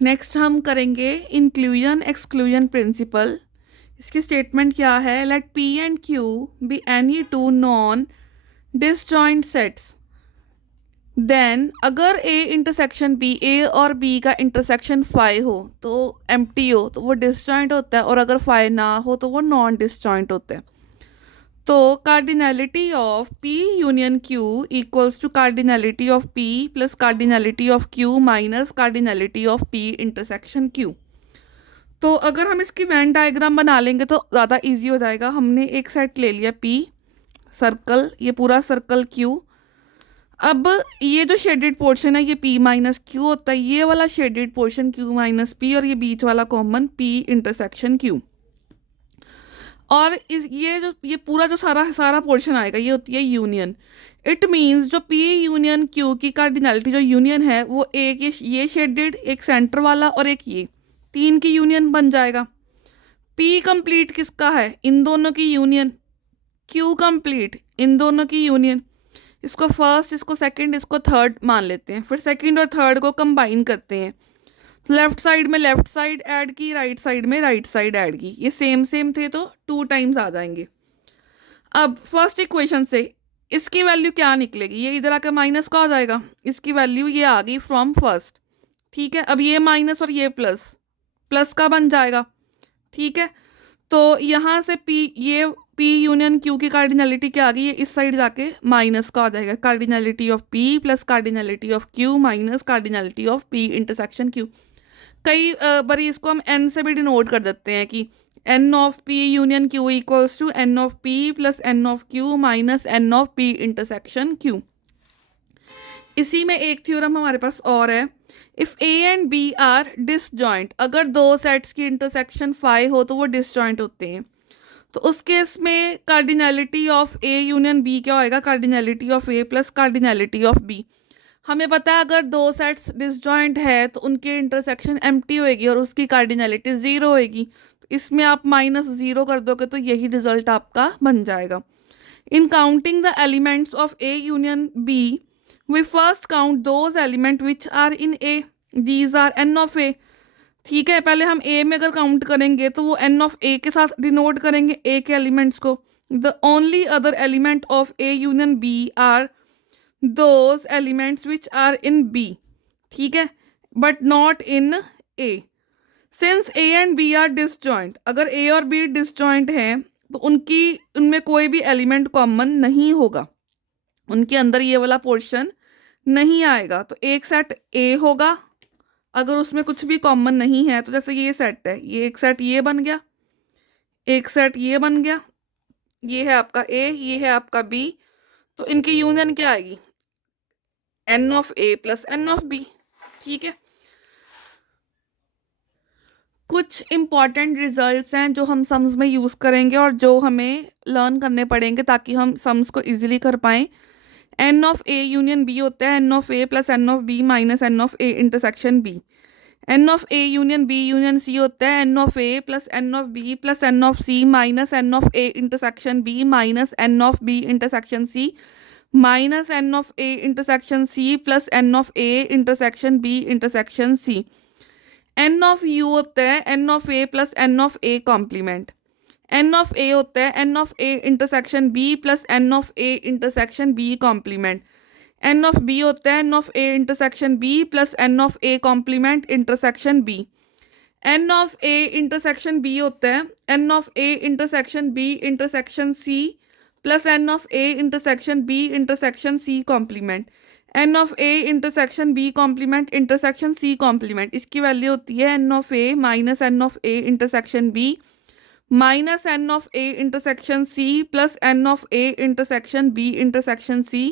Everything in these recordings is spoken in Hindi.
नेक्स्ट हम करेंगे इंक्लूजन एक्सक्लूजन प्रिंसिपल। इसकी स्टेटमेंट क्या है? Let P and Q be any two non disjoint sets, then अगर ए इंटरसेक्शन बी, ए और बी का इंटरसेक्शन फाई हो तो एम्प्टी हो तो वो डिसजॉइंट होता है, और अगर फाई ना हो तो वो नॉन डिसजॉइंट होता है। तो cardinality of P union Q equals to cardinality of P plus cardinality of Q minus cardinality of P intersection Q. तो अगर हम इसकी वेन डायग्राम बना लेंगे तो ज़्यादा इजी हो जाएगा। हमने एक सेट ले लिया पी सर्कल, ये पूरा सर्कल क्यू। अब ये जो शेडेड पोर्शन है ये पी माइनस क्यू होता है, ये वाला shaded portion Q minus P, और ये बीच वाला कॉमन पी इंटरसेक्शन क्यू। और ये पूरा जो सारा सारा पोर्शन आएगा ये होती है यूनियन। इट मीन्स जो पी यूनियन क्यू की कार्डिनैलिटी जो यूनियन है वो एक ये शेडेड, एक सेंटर वाला और एक ये, तीन की यूनियन बन जाएगा। पी कंप्लीट किसका है? इन दोनों की यूनियन। क्यू कंप्लीट इन दोनों की यूनियन। इसको फर्स्ट, इसको सेकंड, इसको थर्ड मान लेते हैं, फिर सेकंड और थर्ड को कंबाइन करते हैं। लेफ्ट साइड में लेफ्ट साइड ऐड की, राइट साइड में राइट साइड ऐड की, ये सेम सेम थे तो 2 टाइम्स आ जाएंगे। अब फर्स्ट इक्वेशन से इसकी वैल्यू क्या निकलेगी? ये इधर आकर माइनस का हो जाएगा, इसकी वैल्यू ये आ गई फ्रॉम फर्स्ट। ठीक है, अब ये माइनस और ये प्लस, प्लस का बन जाएगा। ठीक है, तो यहाँ से ये पी यूनियन क्यू की कार्डिनैलिटी क्या आ गई? ये इस साइड जाके माइनस का आ जाएगा, cardinality of P plus cardinality of Q minus cardinality of P intersection Q. कई बार इसको हम एन से भी डिनोट कर देते हैं कि n of P union Q equals to n of P plus n of Q minus n of P intersection Q. इसी में एक थ्योरम हमारे पास और है, if A and B are disjoint, अगर दो सेट्स की इंटरसेक्शन फाई हो तो वो डिसजॉइंट होते हैं। तो उस केस में cardinality of A union B क्या होएगा? Cardinality of A plus cardinality of B. हमें पता है अगर दो सेट्स डिसजॉइंट है तो उनकी इंटरसेक्शन एम्प्टी होएगी और उसकी कार्डिनैलिटी 0 होएगी। तो इसमें आप -0 कर दोगे तो यही रिजल्ट आपका बन जाएगा। In counting the elements of A union B, we first count those element which are in A, these are n of A. ठीक है, पहले हम ए में अगर काउंट करेंगे तो वो एन ऑफ ए के साथ डिनोट करेंगे ए के एलिमेंट्स को। The only other element of A union B are those elements which are in B. ठीक है, but not in A. Since A and B are disjoint, अगर ए और बी डिसजॉइंट हैं तो उनमें कोई भी एलिमेंट कॉमन नहीं होगा, उनके अंदर ये वाला पोर्शन नहीं आएगा। तो एक सेट ए होगा, अगर उसमें कुछ भी कॉमन नहीं है, तो जैसे ये सेट है, ये एक सेट ये बन गया, एक सेट ये बन गया, ये है आपका ए, ये है आपका बी, तो इनकी यूनियन क्या आएगी? N of A plus n of B. ठीक है, कुछ इंपॉर्टेंट रिजल्ट्स हैं जो हम सम्स में यूज़ करेंगे और जो हमें लर्न करने पड़ेंगे ताकि हम सम्स को इजीली कर पाएँ। N of A union B होता है n of A plus n of B minus n of A intersection B. N of A union B union C होता है n of A plus n of B plus n of C minus n of A intersection B minus n of B intersection C minus n of A intersection C plus n of A intersection B intersection C. N of U होता है n of A plus n of A complement. N of A होता है n of A intersection B plus n of A intersection B complement. N of B होता है n of A intersection B plus n of A complement intersection B. N of A intersection B होता है n of A intersection B intersection C plus n of A intersection B intersection C complement. N of A intersection B complement intersection C complement, इसकी वैल्यू होती है n of A minus n of A intersection B minus n of A intersection C plus n of A intersection B intersection C.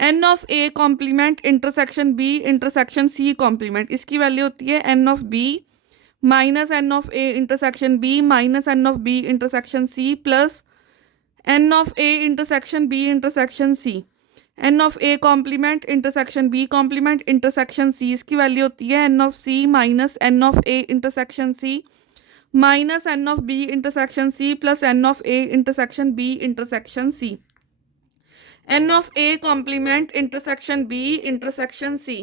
N of A complement intersection B intersection C complement, इसकी वैल्यू होती है n of B minus n of A intersection B minus n of B intersection C plus n of A intersection B intersection C. N of A complement intersection B complement intersection C, इसकी वैल्यू होती है n of C minus n of A intersection C minus n of B intersection C plus n of A intersection B intersection C. N of A complement intersection B intersection C,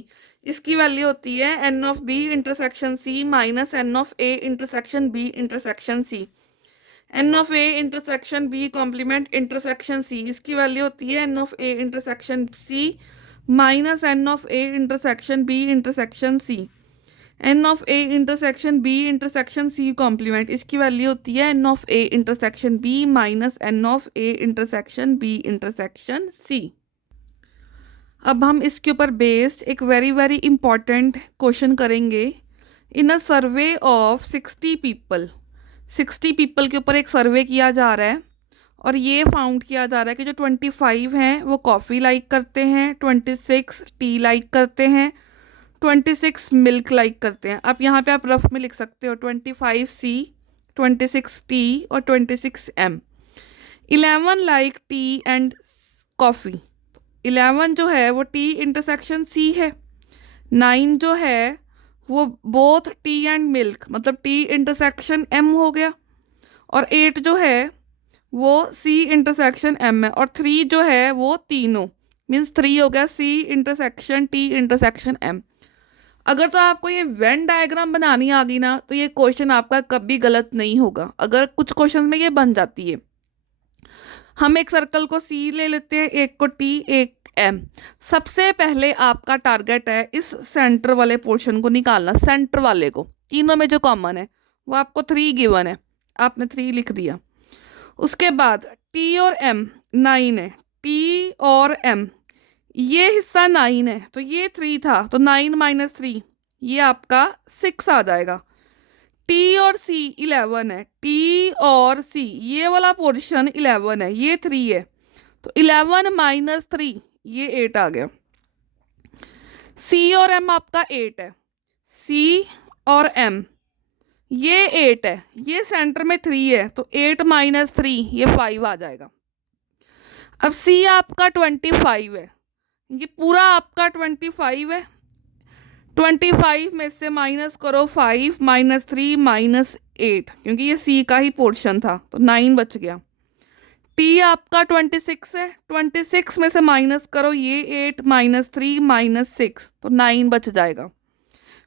इसकी वैल्यू होती है n of B intersection C minus n of A intersection B intersection C. N of A intersection B complement intersection C, इसकी वैल्यू होती है n of A intersection C minus n of A intersection B intersection C. N of A intersection B intersection C complement, इसकी वैल्यू होती है n of A intersection B minus n of A intersection B intersection C. अब हम इसके ऊपर बेस्ड एक वेरी वेरी इंपॉर्टेंट क्वेश्चन करेंगे। इन अ सर्वे ऑफ 60 पीपल, 60 पीपल के ऊपर एक सर्वे किया जा रहा है और ये फाउंड किया जा रहा है कि जो 25 हैं वो कॉफ़ी लाइक करते हैं, 26 टी लाइक करते हैं, 26 मिल्क लाइक करते हैं। आप यहाँ पे आप रफ में लिख सकते हो 25 सी, 26 टी और 26 M. 11 like tea and coffee, 11 जो है वो टी इंटरसेक्शन सी है, 9 जो है वो बोथ टी एंड मिल्क मतलब टी इंटरसेक्शन एम हो गया, और 8 जो है वो सी इंटरसेक्शन एम है, और 3 जो है वो तीनों मीन्स 3 हो गया C intersection T intersection M. अगर तो आपको ये वेन डायग्राम बनानी आ गई ना तो ये क्वेश्चन आपका कभी गलत नहीं होगा। अगर कुछ क्वेश्चन में ये बन जाती है। हम एक सर्कल को सी ले लेते हैं, एक को टी एक एम। सबसे पहले आपका टारगेट है इस सेंटर वाले पोर्शन को निकालना, सेंटर वाले को, तीनों में जो कॉमन है वो आपको 3 गिवन है, आपने 3 लिख दिया। उसके बाद टी और एम 9 है, टी और एम ये हिस्सा 9 है तो ये 3 था तो 9 माइनस 3 ये आपका 6 आ जाएगा। टी और सी 11 है, टी और सी ये वाला पोर्शन 11 है, ये 3 है तो 11 माइनस 3 ये 8 आ गया। सी और एम आपका 8 है, सी और एम ये 8 है, ये सेंटर में 3 है तो 8 माइनस 3 ये 5 आ जाएगा। अब सी आपका 25 है, ये पूरा आपका 25 है, 25 में से माइनस करो 5 माइनस 3 माइनस 8 क्योंकि ये सी का ही पोर्शन था तो 9 बच गया। टी आपका 26 है, 26 में से माइनस करो ये 8 माइनस 3 माइनस 6 तो 9 बच जाएगा।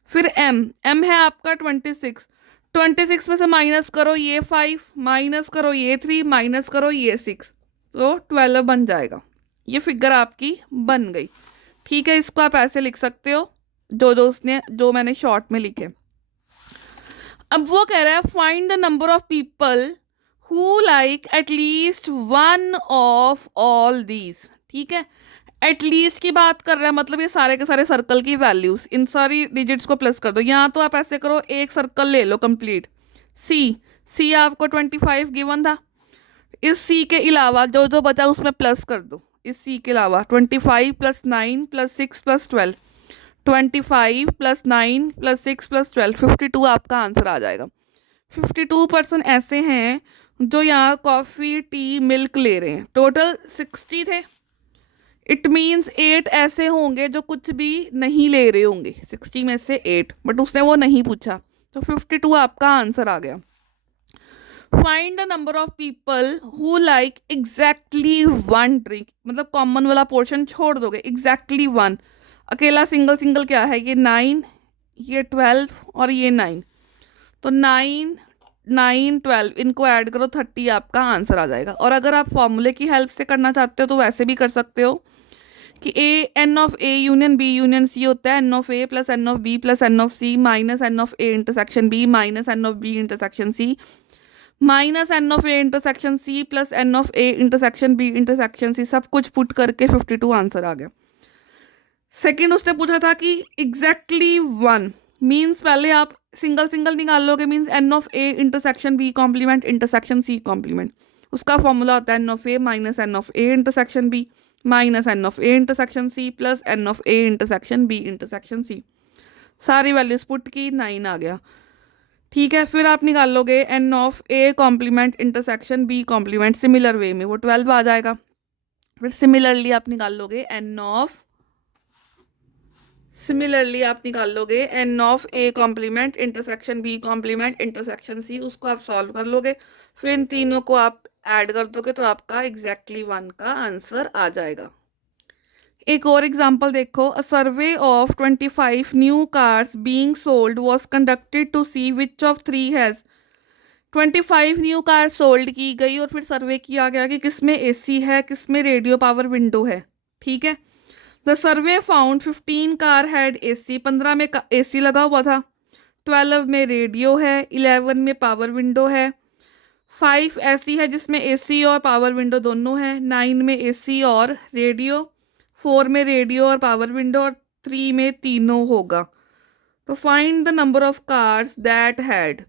फिर एम, एम है आपका 26, 26 में से माइनस करो ये 5 माइनस करो ये 3 माइनस करो ये 6 तो 12 बन जाएगा। ये फिगर आपकी बन गई। ठीक है, इसको आप ऐसे लिख सकते हो जो मैंने शॉर्ट में लिखे। अब वो कह रहा है find the number of people who like at least one of all these. ठीक है, एटलीस्ट की बात कर रहा है मतलब ये सारे के सारे सर्कल की वैल्यूज, इन सारी डिजिट्स को प्लस कर दो। यहाँ तो आप ऐसे करो एक सर्कल ले लो कंप्लीट। सी आपको 25 गिवन था, इस सी के अलावा जो जो बचा उसमें प्लस कर दो। इस सी के अलावा 25 plus 9 plus 6 plus 12, 25 plus 9 plus 6 plus 12 52 आपका आंसर आ जाएगा। 52% ऐसे हैं जो यहाँ कॉफ़ी टी मिल्क ले रहे हैं। टोटल 60 थे, इट मीन्स 8 ऐसे होंगे जो कुछ भी नहीं ले रहे होंगे, 60 में से 8, बट उसने वो नहीं पूछा तो 52 आपका आंसर आ गया। Find the number of people who like exactly one drink, मतलब कॉमन वाला पोर्शन छोड़ दोगे, एग्जैक्टली वन, अकेला सिंगल सिंगल क्या है, ये 9 ये 12 और ये 9 तो 9 9 12 इनको ऐड करो 30 आपका आंसर आ जाएगा। और अगर आप फॉर्मूले की हेल्प से करना चाहते हो तो वैसे भी कर सकते हो कि n of A union B union C होता है n of A plus n of B plus n of C minus n of A intersection B minus n of B intersection C minus n of A intersection C plus n of A intersection B intersection C, सब कुछ पुट करके 52 आंसर आ गया। सेकंड उसने पूछा था कि एग्जैक्टली वन मीन्स पहले आप सिंगल सिंगल निकाल लोगे, means n of A intersection B complement intersection C complement, उसका फॉर्मूला होता है n of A minus n of A intersection B minus n of A intersection C plus n of A intersection B intersection C. सारी वैल्यूज पुट की 9 आ गया। ठीक है, फिर आप निकाल लोगे n of A complement intersection B complement similar way में, वो 12 आ जाएगा। फिर सिमिलरली आप निकाल लोगे n of A complement intersection B complement intersection C, उसको आप सॉल्व कर लोगे। फिर इन तीनों को आप ऐड कर दोगे तो आपका एग्जैक्टली 1 का आंसर आ जाएगा। एक और एग्जांपल देखो, a survey of 25 new cars being sold was conducted to see which of three has 25 new car sold की गई और फिर सर्वे किया गया कि किस में एसी है, किस में रेडियो पावर विंडो है। ठीक है, the survey found 15 car had AC, 15 में एसी लगा हुआ था, 12 में रेडियो है, 11 में पावर विंडो है, 5 ऐसी है जिसमें एसी और पावर विंडो दोनों है, 9 में एसी और रेडियो, 4 में रेडियो और पावर विंडो और 3 में तीनों होगा। तो find the number of cars that had.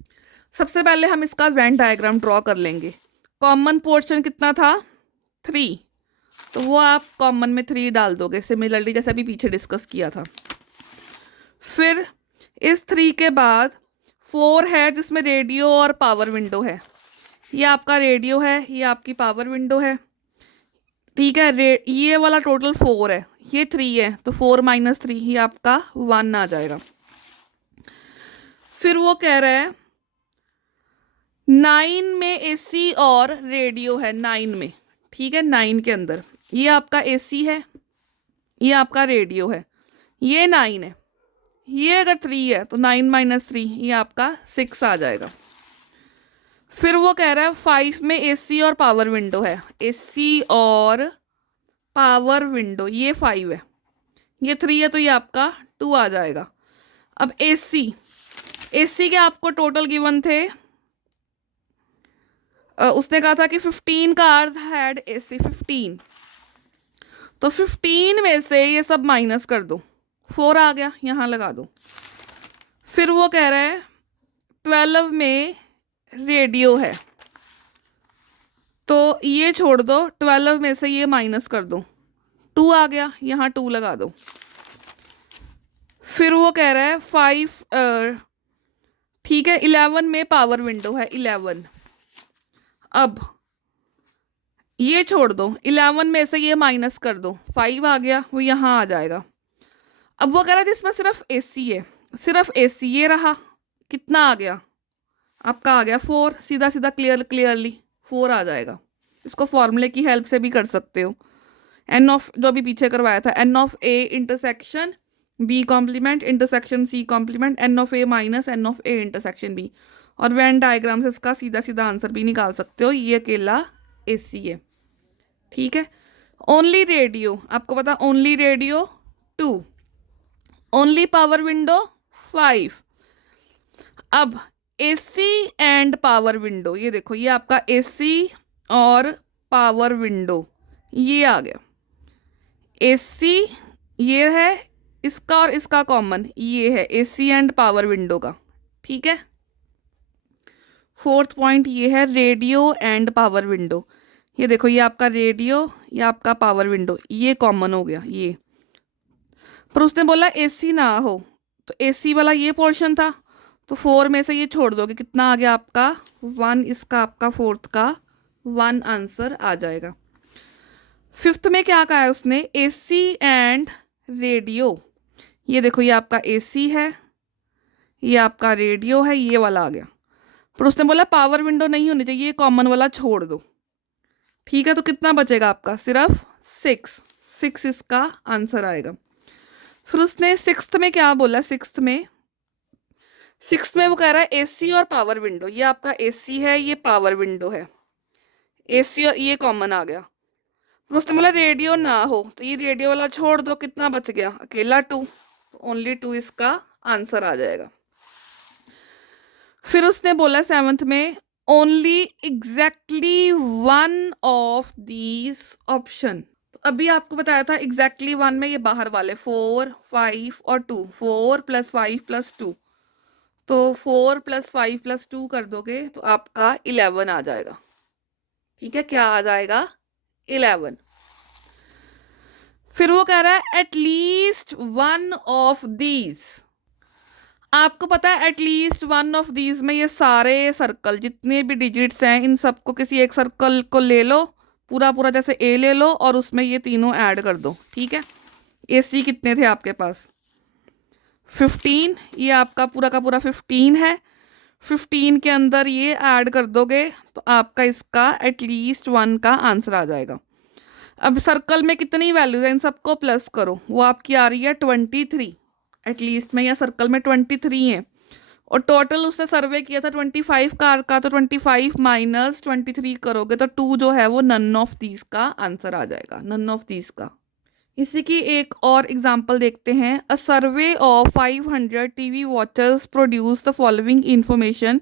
सबसे पहले हम इसका वेन डायग्राम ड्रॉ कर लेंगे। कॉमन पोर्शन कितना था, 3, तो वो आप कॉमन में 3 डाल दोगे, सिमिलरली जैसे अभी पीछे डिस्कस किया था। फिर इस 3 के बाद 4 है जिसमें रेडियो और पावर विंडो है, ये आपका रेडियो है, ये आपकी पावर विंडो है। ठीक है, ये वाला टोटल 4 है, ये 3 है, तो 4 माइनस 3 ये आपका 1 आ जाएगा। फिर वो कह रहा है 9 में एसी और रेडियो है, 9 में। ठीक है, 9 के अंदर ये आपका एसी है, ये आपका रेडियो है, ये 9 है, ये अगर 3 है तो 9 माइनस 3 ये आपका 6 आ जाएगा। फिर वो कह रहा है 5 में एसी और पावर विंडो है, एसी और पावर विंडो, ये 5 है, ये 3 है, तो ये आपका 2 आ जाएगा। अब एसी के आपको टोटल गिवन थे, उसने कहा था कि 15 कार्स हैड एसी, 15, तो 15 में से ये सब माइनस कर दो, 4 आ गया, यहाँ लगा दो। फिर वो कह रहा है 12 में रेडियो है, तो ये छोड़ दो, 12 में से ये माइनस कर दो, 2 आ गया, यहाँ 2 लगा दो। फिर वो कह रहा है 5, ठीक है, 11 में पावर विंडो है, 11, अब ये छोड़ दो, 11 में से ये माइनस कर दो, 5 आ गया, वो यहाँ आ जाएगा। अब वो कह रहा है इसमें सिर्फ एसी है, सिर्फ एसी, ये रहा, कितना आ गया आपका, आ गया 4, सीधा सीधा क्लियरली 4 आ जाएगा। इसको फॉर्मूले की हेल्प से भी कर सकते हो, एन ऑफ, जो भी पीछे करवाया था, n of A intersection B complement intersection C complement n of A minus n of A intersection B. और वेन डायग्राम से इसका सीधा सीधा आंसर भी निकाल सकते हो, ये अकेला एसी है। ठीक है, ओनली रेडियो आपको पता, only radio 2, only power window 5। अब एसी एंड पावर विंडो, ये देखो, ये आपका एसी और पावर विंडो ये आ गया, एसी ये है, इसका और इसका कॉमन ये है, एसी एंड पावर विंडो का। ठीक है, 4th पॉइंट ये है रेडियो एंड पावर विंडो, ये देखो, ये आपका रेडियो, ये आपका पावर विंडो, ये कॉमन हो गया ये। पर उसने बोला एसी ना हो, तो एसी वाला ये पोर्शन था, तो 4 में से ये छोड़ दोगे, कितना आ गया आपका 1, इसका आपका 4th का 1 आंसर आ जाएगा। 5th में क्या कहा है उसने, एसी एंड रेडियो, ये देखो, ये आपका एसी है, ये आपका रेडियो है, ये वाला आ गया। पर उसने बोला पावर विंडो नहीं होनी चाहिए, ये कॉमन वाला छोड़ दो। ठीक है, तो कितना बचेगा आपका, सिर्फ 6 इसका आंसर आएगा। फिर उसने 6th में क्या बोला, 6th में वो कह रहा है एसी और पावर विंडो, ये आपका एसी है, ये पावर विंडो है, एसी और ये कॉमन आ गया। फिर उसने बोला रेडियो ना हो, तो ये रेडियो वाला छोड़ दो, कितना बच गया, अकेला 2, ओनली 2 इसका आंसर आ जाएगा। फिर उसने बोला 7th में only exactly 1 of these option, अभी आपको बताया था एग्जैक्टली 1 में ये बाहर वाले 4, 5 और 2, 4 + 5 + 2, तो 4 + 5 + 2 कर दोगे तो आपका 11 आ जाएगा। ठीक है, क्या आ जाएगा, 11। फिर वो कह रहा है एटलीस्ट 1 ऑफ दीज, आपको पता है एटलीस्ट 1 ऑफ दीज में ये सारे सर्कल जितने भी डिजिट्स हैं, इन सबको किसी एक सर्कल को ले लो, पूरा पूरा जैसे ए ले लो और उसमें ये तीनों ऐड कर दो। ठीक है, एसी कितने थे आपके पास, 15, ये आपका पूरा का पूरा 15 है, 15 के अंदर ये ऐड कर दोगे तो आपका इसका एटलीस्ट 1 का आंसर आ जाएगा। अब सर्कल में कितनी वैल्यूज है, इन सबको प्लस करो, वो आपकी आ रही है 23 एटलीस्ट में, या सर्कल में 23 है, और टोटल उसने सर्वे किया था 25 का तो 25 माइनस 23 करोगे तो 2 जो है वो नन ऑफ दीज का आंसर आ जाएगा, नन ऑफ दीज का। इसी की एक और एग्जांपल देखते हैं। A survey of 500 TV watchers produce the following information: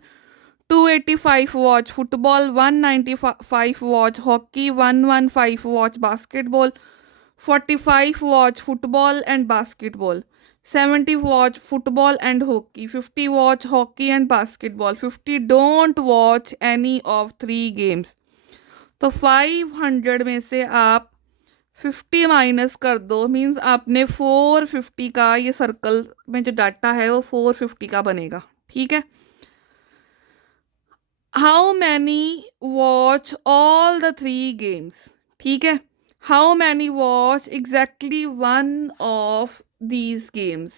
285 watch football, 195 watch hockey, 115 watch basketball, 45 watch football and basketball, 70 watch football and hockey, 50 watch hockey and basketball, 50 don't watch any of 3 games। तो 500 में से आप 50 माइनस कर दो, मीन्स आपने 450 का, ये सर्कल में जो डाटा है वो 450 का बनेगा। ठीक है। How many watch all the 3 games. ठीक है। How many watch exactly one of these games.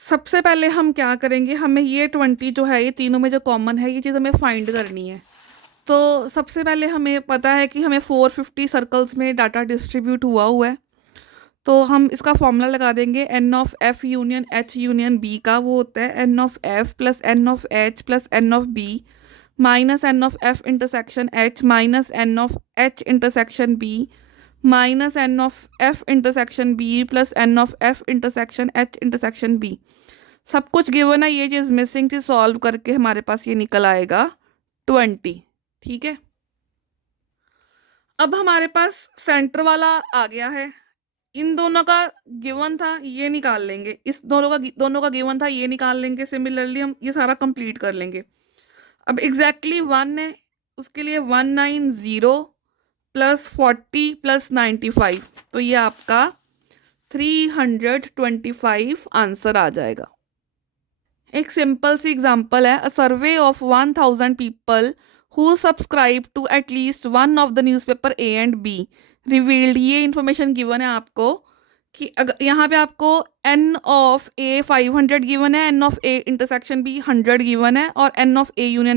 सबसे पहले हम क्या करेंगे, हमें ये 20 जो है, ये तीनों में जो कॉमन है, ये चीज़ हमें फाइंड करनी है। तो सबसे पहले हमें पता है कि हमें 450 सर्कल्स में डाटा डिस्ट्रीब्यूट हुआ है, तो हम इसका फॉर्मूला लगा देंगे। N of F union H union B का वो होता है n of F plus n of H plus n of B minus n of F intersection H minus n of H intersection B minus n of F intersection B plus n of F intersection H intersection B. सब कुछ गिवन है, ये चीज़ मिसिंग थी, सॉल्व करके हमारे पास ये निकल आएगा 20। ठीक है। अब हमारे पास सेंटर वाला आ गया है, इन दोनों का गिवन था ये निकाल लेंगे, इस दोनों का गिवन था ये निकाल लेंगे। सिमिलरली हम ये सारा कंप्लीट कर लेंगे। अब एग्जैक्टली 1 है, उसके लिए 190 प्लस 40 प्लस 95, तो ये आपका 325 आंसर आ जाएगा। एक सिंपल सी एग्जांपल है। A survey of 1000 people who subscribe to at least one of the newspaper A and B revealed, ये इन्फॉर्मेशन गिवन है आपको कि अगर यहाँ पे आपको एन ऑफ ए 500 गिवन है, n of A intersection B 100 given है, और एन ऑफ ए यूनियन